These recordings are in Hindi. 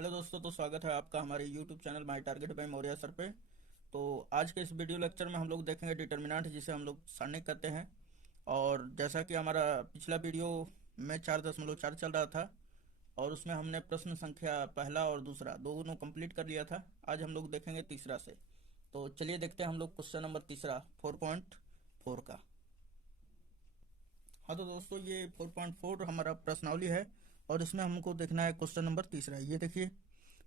हेलो दोस्तों, तो स्वागत है आपका हमारे YouTube channel my target by Maurya sir पे। तो आज के इस वीडियो लेक्चर में हम लोग देखेंगे डिटर्मिनेंट, जिसे हम लोग सारणिक कहते हैं। और जैसा कि हमारा पिछला वीडियो में 4.4 चल रहा था और उसमें हमने प्रश्न संख्या पहला और दूसरा दोनों कंप्लीट कर लिया था। आज हम लोग देखेंगे तीसरा से। तो चलिए देखते हैं हम लोग क्वेश्चन नंबर तीसरा 4.4 का। हाँ तो दोस्तों, ये 4.4 हमारा प्रश्नावली है और इसमें हमको देखना है क्वेश्चन नंबर तीसरा। ये देखिए,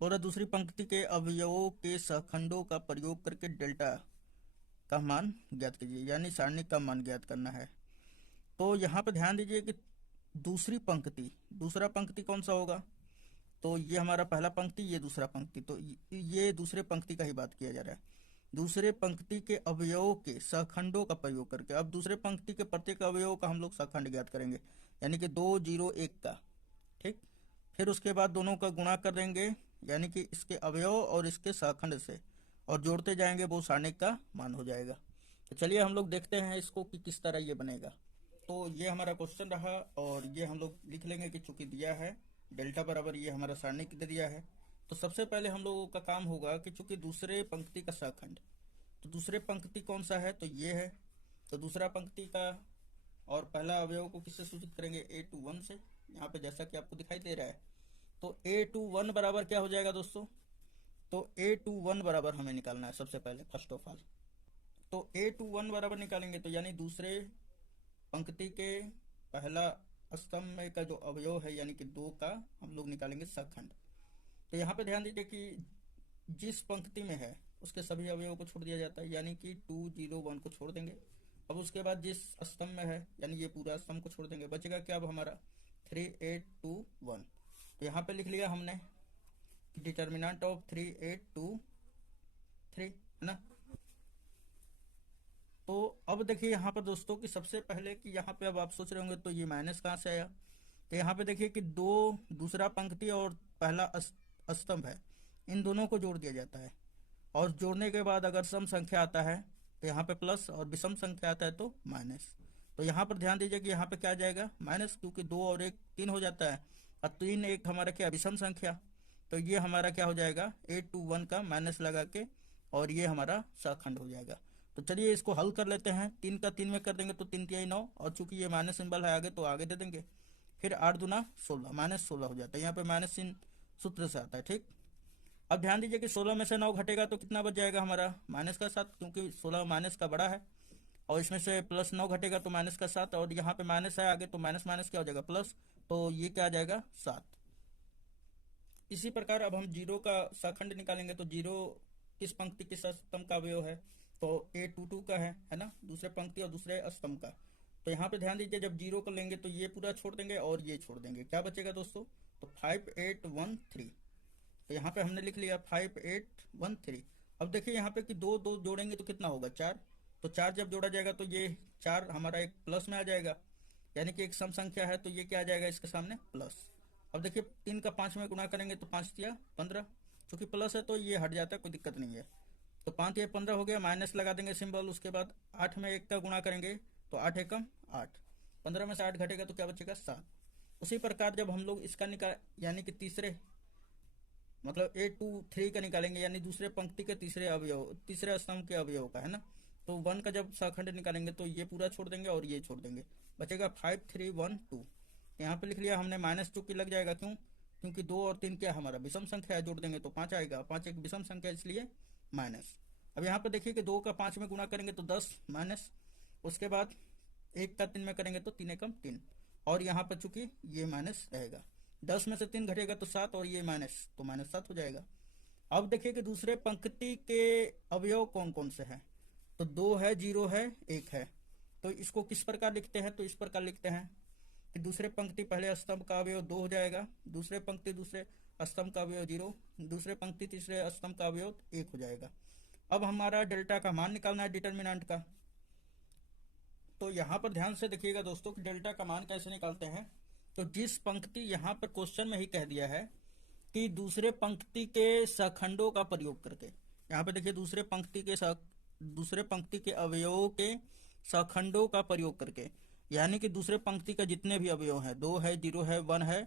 बोला दूसरी पंक्ति के अवयवों के सहखंडों का प्रयोग करके डेल्टा का मान ज्ञात कीजिए, यानी सारणिक का मान ज्ञात करना है। तो यहाँ पे ध्यान दीजिए कि दूसरी पंक्ति, दूसरा पंक्ति कौन सा होगा? तो ये हमारा पहला पंक्ति, ये दूसरा पंक्ति, तो ये दूसरे पंक्ति का ही बात किया जा रहा है। दूसरे पंक्ति के अवयवों के सहखंडों का प्रयोग करके, अब दूसरे पंक्ति के प्रत्येक अवयव का हम लोग सहखंड ज्ञात करेंगे, यानी कि 2, 0, 1 का। ठीक, फिर उसके बाद दोनों का गुणा कर देंगे, यानी कि इसके अवयव और इसके सहखंड से, और जोड़ते जाएंगे, वो सारणिक का मान हो जाएगा। तो चलिए हम लोग देखते हैं इसको कि किस तरह ये बनेगा। तो ये हमारा क्वेश्चन रहा और ये हम लोग लिख लेंगे कि चूंकि दिया है डेल्टा बराबर ये हमारा सारणिक दे दिया है। तो सबसे पहले हम लोगों का काम होगा कि चूंकि दूसरे पंक्ति का सहखंड, तो दूसरे पंक्ति कौन सा है? तो ये है। तो दूसरा पंक्ति का और पहला अवयव को किससे सूचित करेंगे? A21 से। यहाँ पे जैसा कि आपको दिखाई दे रहा है, तो A21 बराबर क्या हो जाएगा दोस्तों? तो A21 बराबर हमें निकालना है सबसे पहले, फर्स्ट ऑफ ऑल। तो A21 बराबर निकालेंगे तो यानी दूसरे पंक्ति के पहला स्तंभ में का जो अवयव है, यानी कि 2 का हम लोग निकालेंगे सहखंड। तो यहाँ पे ध्यान दीजिए कि जिस पंक्ति में है उसके सभी अवयवों को छोड़ दिया जाता है, यानी कि 2, 0, 1 को छोड़ देंगे। अब उसके बाद जिस स्तंभ में है, यानी ये पूरा स्तंभ को छोड़ देंगे, बचेगा क्या अब हमारा? 3, 8, 2, 1। तो यहाँ पे लिख लिया हमने डिटर्मिनेंट ऑफ 3, 8, 2, 3, है ना। तो अब देखिए यहाँ पर दोस्तों कि सबसे पहले कि यहाँ पे अब आप सोच रहे होंगे तो ये माइनस कहाँ से आया? तो यहाँ पे देखिए कि दूसरा पंक्ति और पहला स्तंभ है, इन दोनों को जोड़ दिया जाता है, और जोड़ने के बाद अगर सम संख्या आता है तो यहाँ पे प्लस, और विषम संख्या आता है तो माइनस। तो यहाँ पर ध्यान दीजिए कि यहाँ पे क्या आ जाएगा? माइनस, क्योंकि 2 और 1 3 हो जाता है, और 3 1 हमारा क्या? विषम संख्या। तो ये हमारा क्या हो जाएगा? 821 का माइनस लगा के, और ये हमारा सहखंड हो जाएगा। तो चलिए इसको हल कर लेते हैं। 3 का 3 में कर देंगे तो 3 3 9, और चूंकि ये माइनस सिंबल है आगे तो आगे दे देंगे। फिर 8 दूना 16, माइनस 16 हो जाता है। यहाँ पे माइनस चिन्ह सूत्र से आता है। ठीक, अब ध्यान दीजिए कि 16 में से 9 घटेगा तो कितना बच जाएगा हमारा? माइनस का 7, क्योंकि 16 माइनस का बड़ा है, और इसमें से प्लस 9 घटेगा तो माइनस का 7, और यहाँ पे माइनस है आगे तो माइनस माइनस क्या हो जाएगा? प्लस। तो ये क्या आ जाएगा? 7। इसी प्रकार अब हम 0 का सहखंड निकालेंगे। तो 0 किस पंक्ति किस स्तंभ का अवयव है? तो A22 का है ना, दूसरे पंक्ति और दूसरे स्तंभ का। तो यहाँ पे ध्यान दीजिए, जब 0 को लेंगे तो ये पूरा छोड़ देंगे और ये छोड़ देंगे, क्या बचेगा दोस्तों? तो 5, 8, 1, 3। तो यहाँ पे हमने लिख लिया 5, 8, 1, 3। अब देखिए यहाँ पे कि 2 2 जोड़ेंगे तो कितना होगा? 4। तो 4 जब जोड़ा जाएगा तो ये 4 हमारा एक प्लस में आ जाएगा, यानी कि एक सम संख्या है तो ये क्या आ जाएगा इसके सामने? प्लस। अब देखिए 3 का 5 में गुणा करेंगे तो 5 या 15, चूंकि प्लस है तो ये हट जाता है, कोई दिक्कत नहीं है। तो 5 या 15 हो गया, माइनस लगा देंगे सिंबल। उसके बाद 8 में 1 का गुणा करेंगे तो 8 एकम 8, 15 में से 8 घटेगा तो क्या बचेगा? 7। उसी प्रकार जब हम लोग इसका यानी कि तीसरे मतलब A23 का निकालेंगे, यानी दूसरे पंक्ति के तीसरे अवयव, तीसरे स्तंभ के अवयव का, है ना। तो 1 का जब सहखंड निकालेंगे तो ये पूरा छोड़ देंगे और ये छोड़ देंगे, बचेगा 5, 3, 1, 2। यहाँ पे लिख लिया हमने माइनस 2 की लग जाएगा, क्यों? क्योंकि 2 और 3 क्या हमारा विषम संख्या है, जोड़ देंगे तो 5 आएगा, 5 एक विषम संख्या इसलिए माइनस। अब यहाँ पे देखिए कि 2 का 5 में गुणा करेंगे तो 10 माइनस। उसके बाद 1 का 3 में करेंगे तो 3 एकम 3, और यहाँ पर चूंकि ये माइनस रहेगा, 10 में से 3 घटेगा तो 7, और ये माइनस तो माइनस 7 हो जाएगा। अब देखिए कि दूसरे पंक्ति के अवयव कौन कौन से हैं? तो 2 है, 0 है, 1 है। तो इसको किस प्रकार लिखते हैं? तो इस प्रकार लिखते हैं कि दूसरे पंक्ति पहले स्तंभ का अवयव 2 हो जाएगा, दूसरे पंक्ति दूसरे स्तंभ का अवयव 0, दूसरे पंक्ति तीसरे स्तंभ का अवयव 1 हो जाएगा। अब हमारा डेल्टा का मान निकालना है डिटर्मिनेंट का। तो यहाँ पर ध्यान से देखिएगा दोस्तों कि डेल्टा का मान कैसे निकालते हैं। तो जिस पंक्ति, यहाँ पर क्वेश्चन में ही कह दिया है कि दूसरे पंक्ति के सहखंडों का प्रयोग करके, यहाँ पे देखिए दूसरे पंक्ति के अवयवों के सहखंडों का प्रयोग करके, यानी कि दूसरे पंक्ति का जितने भी अवयव हैं, 2 है, 0 है, 1 है,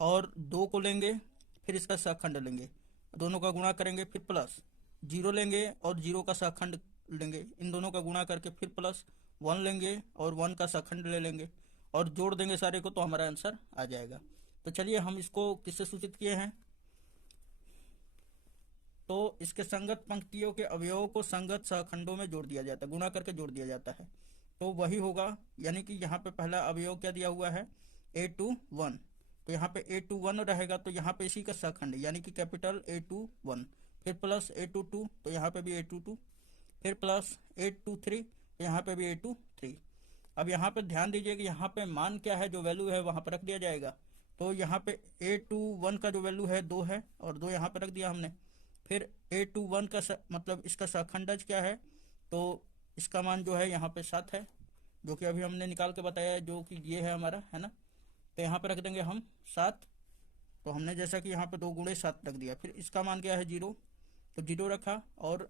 और 2 को लेंगे, फिर इसका शाखंड लेंगे, दोनों का गुणा करेंगे, फिर प्लस 0 लेंगे और 0 का शाखंड लेंगे, इन दोनों का गुणा करके फिर प्लस 1 लेंगे और 1 का शाखंड ले लेंगे और जोड़ देंगे सारे को, तो हमारा आंसर आ जाएगा। तो चलिए हम इसको किससे सूचित किए हैं, तो इसके संगत पंक्तियों के अवयवों को संगत शाखंडों में जोड़ दिया जाता है, गुणा करके जोड़ दिया जाता है। तो वही होगा, यानी कि यहाँ पे पहला अवयव क्या दिया हुआ है, A21, तो यहाँ पे A21 रहेगा, तो यहाँ पे इसी का शाखंड यानी कि कैपिटल A21, फिर प्लस A22, तो यहाँ पे भी A22, फिर प्लस A23, तो यहाँ पे भी A23। अब यहाँ पे ध्यान दीजिए कि यहाँ पे मान क्या है, जो वैल्यू है वहाँ पर रख दिया जाएगा। तो यहाँ पे A21 का जो वैल्यू है 2 है और 2 यहाँ पे रख दिया हमने। फिर A21 का मतलब इसका शाखंडज क्या है, तो इसका मान जो है यहाँ पे 7 है, जो कि अभी हमने निकाल के बताया है, जो कि ये है हमारा, है ना। तो यहाँ पे रख देंगे हम 7, तो हमने जैसा कि यहाँ पे 2 गुणे 7 रख दिया। फिर इसका मान क्या है 0, तो 0 रखा, और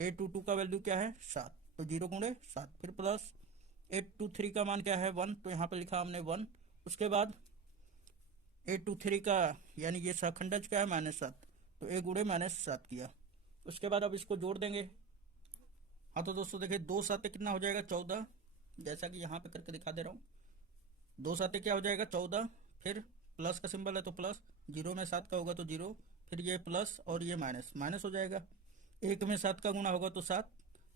A22 का वैल्यू क्या है 7, तो 0 गुणे 7, फिर प्लस A23 का मान क्या है 1, तो यहाँ पे लिखा हमने 1। उसके बाद A23 का यानी ये शाखंडज क्या है -7, तो A गुणे -7 किया। उसके बाद अब इसको जोड़ देंगे। हाँ तो दोस्तों देखिए 2 साते कितना हो जाएगा 14, जैसा कि यहाँ पे करके दिखा दे रहा हूँ। 2 साते क्या हो जाएगा 14, फिर प्लस का सिंबल है तो प्लस, 0 में 7 का होगा तो 0, फिर ये प्लस और ये माइनस, माइनस हो जाएगा। 1 में 7 का गुणा होगा तो 7।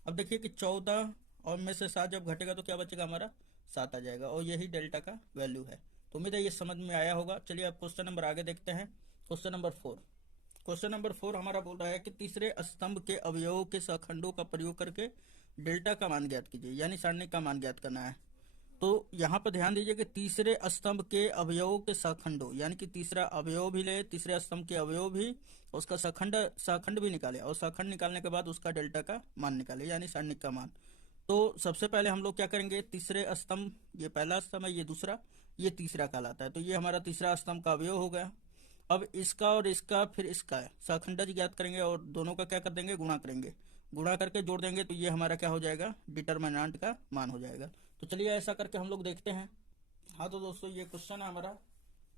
अब देखिए कि 14 और में से 7 जब घटेगा तो क्या बचेगा हमारा 7 आ जाएगा, और यही डेल्टा का वैल्यू है। तो उम्मीद है ये समझ में आया होगा। चलिए अब क्वेश्चन नंबर आगे देखते हैं। क्वेश्चन नंबर 4, क्वेश्चन नंबर 4 हमारा बोल रहा है कि तीसरे स्तंभ के अवयवों के शाखंडों का प्रयोग करके डेल्टा का मान ज्ञात कीजिए, यानी सारणी का मान ज्ञात करना है। तो यहाँ पर ध्यान दीजिए कि तीसरे स्तंभ के अवयवों के शाखंडों, यानी कि तीसरा अवयव भी ले, तीसरे स्तंभ के अवयव भी, उसका शाखंड भी निकाले, और शाखंड निकालने के बाद उसका डेल्टा का मान निकाले, यानी सारणी का मान। तो सबसे पहले हम लोग क्या करेंगे, तीसरे स्तंभ, ये पहला स्तंभ है, ये दूसरा, ये तीसरा कहलाता है, तो ये हमारा तीसरा स्तंभ का अवयव हो गया। अब इसका और इसका फिर इसका शाखंडज ज्ञात करेंगे और दोनों का क्या कर देंगे, गुणा करेंगे, गुणा करके जोड़ देंगे, तो ये हमारा क्या हो जाएगा, डिटरमिनेंट का मान हो जाएगा। तो चलिए ऐसा करके हम लोग देखते हैं। हाँ तो दोस्तों ये क्वेश्चन है हमारा।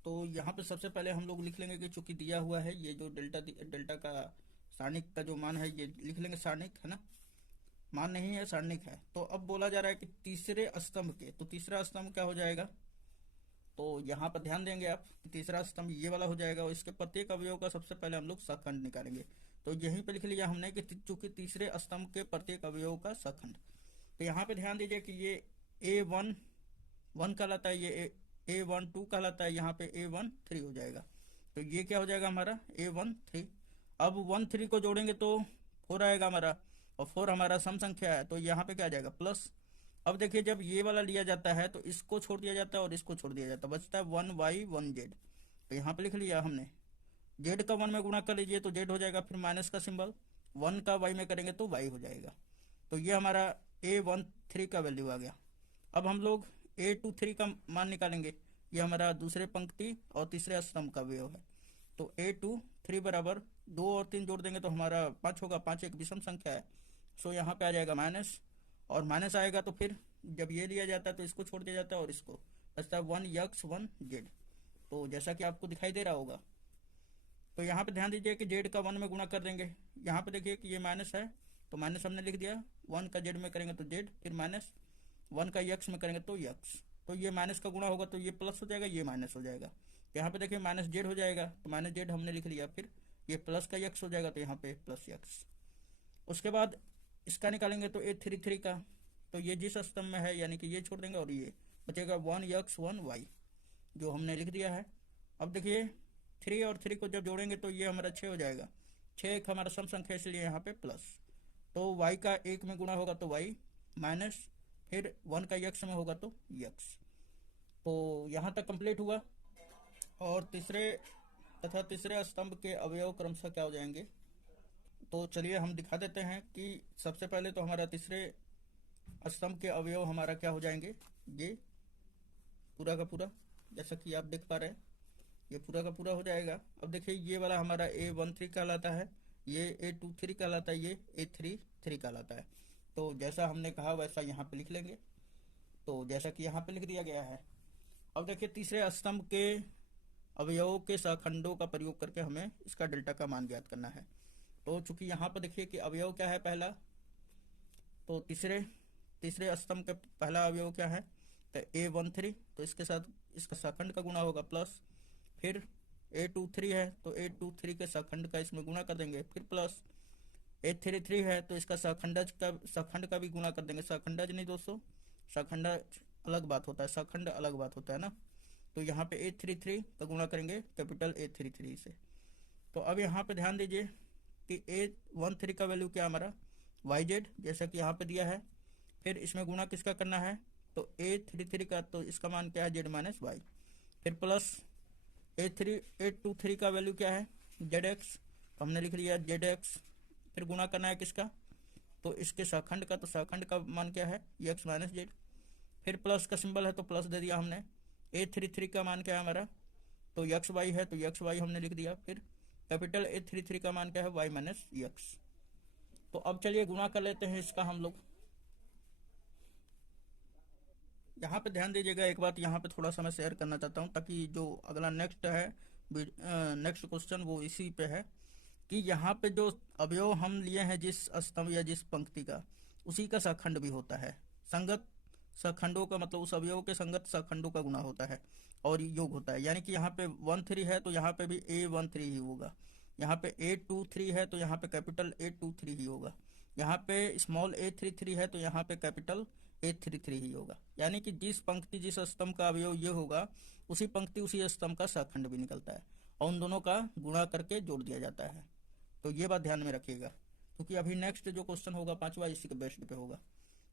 तो यहाँ पे सबसे पहले हम लोग लिख लेंगे कि चूंकि दिया हुआ है ये जो डेल्टा का सारणिक का जो मान है, ये लिख लेंगे सारणिक, है ना, मान नहीं है सारणिक है। तो अब बोला जा रहा है कि तीसरे स्तंभ के, तो तीसरा स्तंभ क्या हो जाएगा, तो यहाँ पर ध्यान देंगे आप, तीसरा स्तंभ ये वाला हो जाएगा, और इसके प्रत्येक अवयव का सबसे पहले हम लोग शाखंड निकालेंगे। तो यहीं पे लिख लिया हमने कि चूंकि तीसरे स्तंभ के प्रत्येक अवयव का शाखंड। तो यहाँ पे ध्यान दीजिए कि ये A11 कहलाता है, ये A12 कहलाता है, यहाँ पे A13 हो जाएगा। तो ये क्या हो जाएगा हमारा A13। अब 13 को जोड़ेंगे तो 4 आएगा हमारा, और 4 हमारा सम संख्या है, तो यहाँ पे क्या आ जाएगा प्लस। अब देखिए जब ये वाला लिया जाता है तो इसको छोड़ दिया जाता है और इसको छोड़ दिया जाता है, बचता है 1y 1z। तो यहाँ पे लिख लिया हमने, z का 1 में गुणा कर लीजिए तो z हो जाएगा, फिर माइनस का सिंबल, 1 का y में करेंगे तो y हो जाएगा। तो ये हमारा A13 का वैल्यू आ गया। अब हम लोग A23 का मान निकालेंगे, ये हमारा दूसरे पंक्ति और तीसरे स्तंभ का अवयव है। तो A23 बराबर 2 और 3 जोड़ देंगे तो हमारा 5 होगा, 5 एक विषम संख्या है, सो यहाँ पे आ जाएगा माइनस, और माइनस आएगा तो फिर जब ये लिया जाता है तो इसको छोड़ दिया जाता है और इसको बचता है 1x 1z। तो जैसा कि आपको दिखाई दे रहा होगा, तो यहाँ पे ध्यान दीजिए कि z का 1 में गुणा कर देंगे। यहाँ पे देखिए कि ये माइनस है तो माइनस हमने लिख दिया, 1 का z में करेंगे तो z, फिर माइनस 1 का x में करेंगे तो x। तो ये माइनस का गुणा होगा तो ये प्लस हो जाएगा, ये माइनस हो जाएगा। यहाँ पे देखिए माइनस z हो जाएगा, तो माइनस z हमने लिख लिया, फिर ये प्लस का x हो जाएगा, तो यहाँ पे प्लस x। उसके बाद इसका निकालेंगे तो A33 का, तो ये जिस स्तंभ में है यानी कि ये छोड़ देंगे और ये बचेगा 1x 1y, जो हमने लिख दिया है। अब देखिए 3 और 3 को जब जोड़ेंगे तो ये हमारा 6 हो जाएगा, 6 एक हमारा सम संख्या इसलिए यहाँ पे प्लस। तो y का 1 में गुणा होगा तो y, माइनस फिर 1 का x में होगा तो x। तो यहाँ तक कंप्लीट हुआ। और तीसरे स्तंभ के अवयव क्रमशः क्या हो जाएंगे, तो चलिए हम दिखा देते हैं कि सबसे पहले तो हमारा तीसरे स्तंभ के अवयव हमारा क्या हो जाएंगे, ये पूरा का पूरा, जैसा कि आप देख पा रहे हैं ये पूरा का पूरा हो जाएगा। अब देखिए ये वाला हमारा A13 कहलाता है, ये A23 कहलाता है, ये A33 कहलाता है। तो जैसा हमने कहा वैसा यहाँ पे लिख लेंगे, तो जैसा कि यहाँ पे लिख दिया गया है। अब देखिए तीसरे स्तंभ के अवयवों के सहखंडों का प्रयोग करके हमें इसका डेल्टा का मान ज्ञात करना है। तो चूंकि यहाँ पर देखिए कि अवयव क्या है पहला, तो तीसरे स्तंभ का पहला अवयव क्या है, तो A13, तो इसके साथ इसका सहखंड का गुणा होगा प्लस, फिर A23 है तो A23 के सहखंड का इसमें गुणा कर देंगे, फिर प्लस A33 है तो इसका सहखंड का भी गुणा कर देंगे। सहखंडज नहीं दोस्तों, सहखंडज अलग बात होता है, सहखंड अलग बात होता है ना। तो यहाँ पे A33 का गुणा करेंगे कैपिटल A33 से। तो अब यहाँ पे ध्यान दीजिए कि A13 का वैल्यू क्या हमारा YZ, जैसा कि यहाँ पे दिया है। फिर इसमें गुणा किसका करना है, तो A33 का, तो इसका मान क्या है Z माइनस वाई। फिर प्लस A23 का वैल्यू क्या है ZX, तो हमने लिख लिया ZX। फिर गुणा करना है किसका, तो इसके सहखंड का, तो सहखंड का मान क्या है X माइनस Z। फिर प्लस का सिंबल है तो प्लस दे दिया हमने। A33 का मान क्या है हमारा, तो XY है तो XY हमने लिख दिया। फिर कैपिटल A33 का मान क्या है Y माइनस X। तो अब चलिए गुणा कर लेते हैं इसका हम लोग। यहाँ पे ध्यान दीजिएगा एक बात, यहाँ पे थोड़ा सा मैं शेयर करना चाहता हूँ ताकि जो अगला नेक्स्ट क्वेश्चन वो इसी पे है कि यहाँ पे जो अवयव हम लिए हैं जिस स्तंभ या जिस पंक्ति का, उसी का सहखंड भी होता है। संगत सहखंडों का मतलब उस अवयव के संगत सहखंडों का गुणा होता है और योग होता है। यानी कि यहाँ पे 13 है तो यहाँ पे भी A13 ही होगा, यहाँ पे A23 है तो यहाँ पे कैपिटल A23 ही होगा, यहाँ पे स्मॉल A33 है तो यहाँ पे कैपिटल A33 ही होगा। यानी कि जिस पंक्ति जिस स्तंभ का अवयव ये होगा, उसी पंक्ति उसी स्तंभ का सहखंड भी निकलता है और उन दोनों का गुणा करके जोड़ दिया जाता है। तो ये बात ध्यान में रखिएगा, क्योंकि अभी नेक्स्ट जो क्वेश्चन होगा 5वां इसी के बेस्ड पे होगा।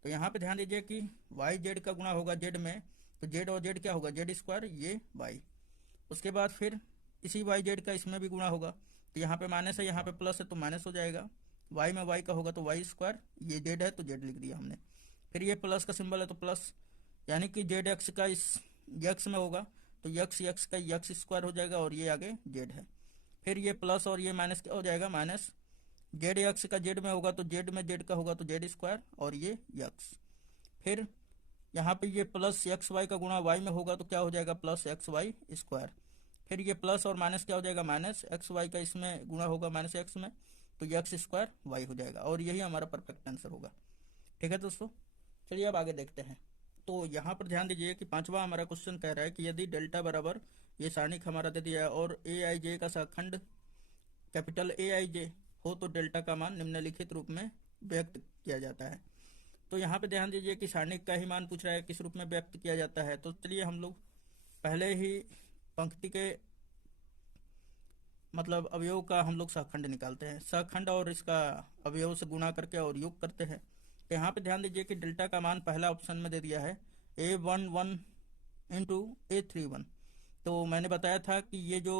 तो यहाँ पे ध्यान दीजिए कि YZ का गुणा होगा Z में, तो Z और Z क्या होगा Z², ये Y। उसके बाद फिर इसी YZ का इसमें भी गुणा होगा, तो यहाँ पे माइनस है यहाँ पे प्लस है तो माइनस हो जाएगा। Y में Y का होगा तो Y², ये Z है तो Z लिख दिया हमने। फिर ये प्लस का सिंबल है तो प्लस, यानी कि ZX का इस X में होगा तो X का X² हो जाएगा और ये आगे Z है। फिर ये प्लस और ये माइनस क्या हो जाएगा, माइनस ZX का Z में होगा तो Z में Z का होगा तो Z² और ये X। फिर यहाँ पे ये प्लस XY का गुणा Y में होगा तो क्या हो जाएगा, प्लस XY²। फिर ये प्लस और माइनस क्या हो जाएगा, माइनस XY का इसमें गुणा होगा माइनस X में तो X² Y हो जाएगा और यही हमारा परफेक्ट आंसर होगा। ठीक है दोस्तों, चलिए अब आगे देखते हैं। तो यहाँ पर ध्यान दीजिए कि 5वां हमारा क्वेश्चन कह रहा है कि यदि डेल्टा बराबर, ये सारणिक हमारा दे दिया है और AIJ का सहखंड कैपिटल AIJ हो तो डेल्टा का मान निम्नलिखित रूप में व्यक्त किया जाता है। तो यहाँ पे ध्यान दीजिए कि सारणिक का ही मान पूछ रहा है, किस रूप में व्यक्त किया जाता है। तो चलिए हम लोग पहले ही पंक्ति के मतलब अवयव का हम लोग सहखंड निकालते हैं, सहखंड और इसका अवयव से गुणा करके और योग करते हैं। तो यहाँ पे ध्यान दीजिए कि डेल्टा का मान पहला ऑप्शन में दे दिया है A11 इंटू A31। तो मैंने बताया था कि ये जो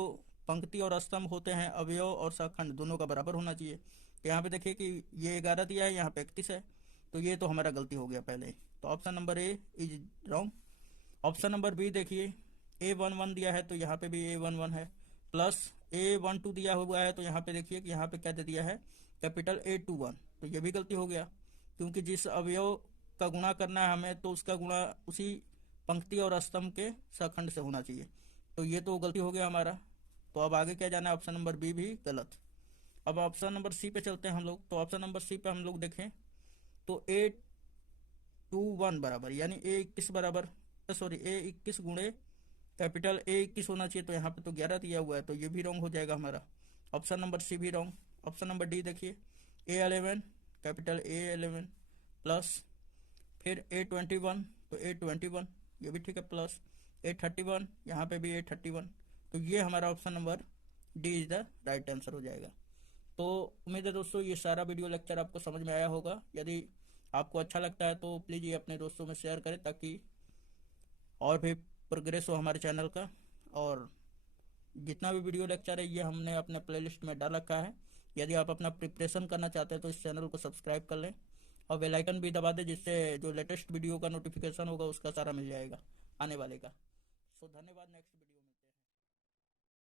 पंक्ति और स्तंभ होते हैं अवयव और सहखंड दोनों का बराबर होना चाहिए। तो यहाँ पे देखिए कि ये 11 दिया है, यहाँ पे 31 है, तो ये तो हमारा गलती हो गया पहले। तो option number A is wrong. Option number B देखिए A11 दिया है तो यहाँ पे भी A11 है, प्लस A12 दिया हुआ है तो यहाँ पे देखिए कि यहाँ पे क्या दे दिया है, कैपिटल A21, तो ये भी गलती हो गया क्योंकि जिस अवयव का गुणा करना है हमें तो उसका गुणा उसी पंक्ति और स्तंभ के सहखंड से होना चाहिए, तो ये तो गलती हो गया हमारा। तो अब आगे क्या जाना है, ऑप्शन नंबर B भी गलत। अब ऑप्शन नंबर C पे चलते हैं हम लोग। तो ऑप्शन नंबर C पे हम लोग देखें तो A21 बराबर यानी A21 बराबर सॉरी A21 गुणे कैपिटल A21 होना चाहिए, तो यहाँ पे तो 11 दिया हुआ है तो ये भी रॉन्ग हो जाएगा हमारा। ऑप्शन नंबर C भी रॉन्ग। ऑप्शन नंबर D देखिए A11 कैपिटल A11 प्लस फिर A21 तो A21 ये भी ठीक है, प्लस A31 यहाँ पे भी A31, तो ये हमारा option number D is the right answer हो जाएगा। तो उम्मीद है दोस्तों ये सारा वीडियो लेक्चर आपको समझ में आया होगा। यदि आपको अच्छा लगता है तो प्लीज़ ये अपने दोस्तों में शेयर करें ताकि और भी प्रोग्रेस हो हमारे चैनल का। और जितना भी वीडियो लेक्चर है ये हमने अपने प्लेलिस्ट में डाल रखा है। यदि आप अपना प्रिपरेशन करना चाहते हैं तो इस चैनल को सब्सक्राइब कर लें और बेल आइकन भी दबा दें, जिससे जो लेटेस्ट वीडियो का नोटिफिकेशन होगा उसका सारा मिल जाएगा आने वाले का। सो धन्यवाद। नेक्स्ट